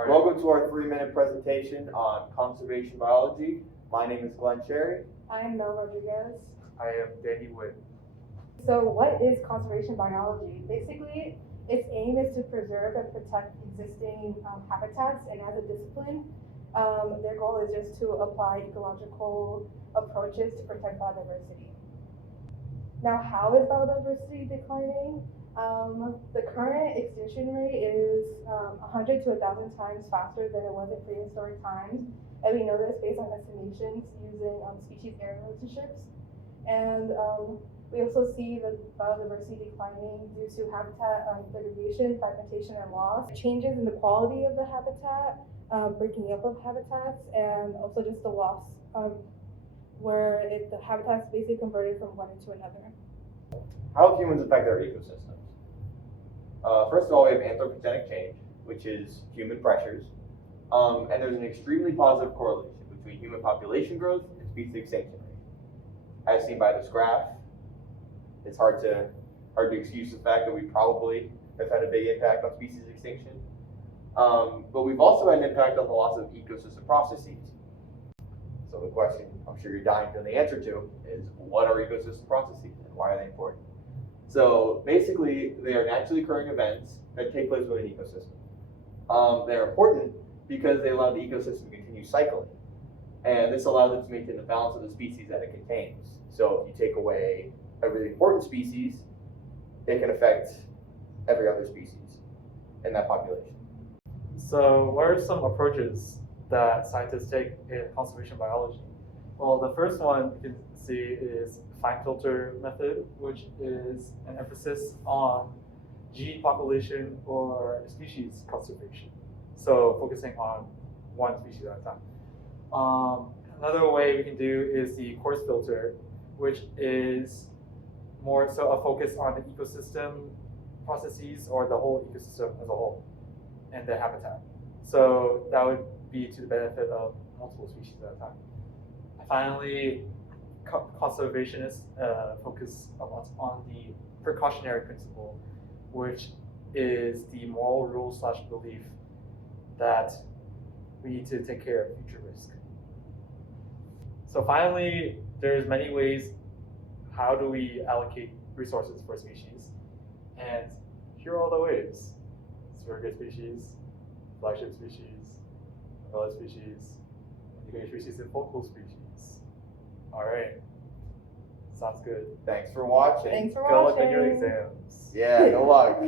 All right. Welcome to our 3-minute presentation on conservation biology. My name is Glenn Cherry. I'm Mel Rodriguez. I am Danny Wood. So what is conservation biology? Basically, its aim is to preserve and protect existing habitats, and as a discipline, their goal is just to apply ecological approaches to protect biodiversity. Now, how is biodiversity declining? The current extinction rate is 100 to 1,000 times faster than it was in prehistoric times, and we know this based on estimations using species-area relationships. And we also see the biodiversity declining due to habitat degradation, fragmentation, and loss, changes in the quality of the habitat, breaking up of habitats, and also just the loss where the habitat's basically converted from one into another. How have humans affect our ecosystems? First of all, we have anthropogenic change, which is human pressures. And there's an extremely positive correlation between human population growth and species extinction rate. As seen by this graph, it's hard to excuse the fact that we probably have had a big impact on species extinction. But we've also had an impact on the loss of ecosystem processes. So the question I'm sure you're dying to know the answer to is, what are ecosystem processes and why are they important? So basically, they are naturally occurring events that take place within an ecosystem. They're important because they allow the ecosystem to continue cycling. And this allows it to maintain the balance of the species that it contains. So if you take away a really important species, it can affect every other species in that population. So what are some approaches that scientists take in conservation biology? Well, the first one you can see is fine filter method, which is an emphasis on gene population or species conservation. So focusing on one species at a time. Another way we can do is the coarse filter, which is more so a focus on the ecosystem processes or the whole ecosystem as a whole and the habitat. So that would be to the benefit of multiple species at a time. Finally, conservationists focus a lot on the precautionary principle, which is the moral rule / belief that we need to take care of future risk. So finally, there's many ways how do we allocate resources for species, and here are all the ways: surrogate species, flagship species, umbrella species, indicator species, and focal species. All right, sounds good. Thanks for watching. Thanks for Good luck watching. on your exams. Yeah, good luck.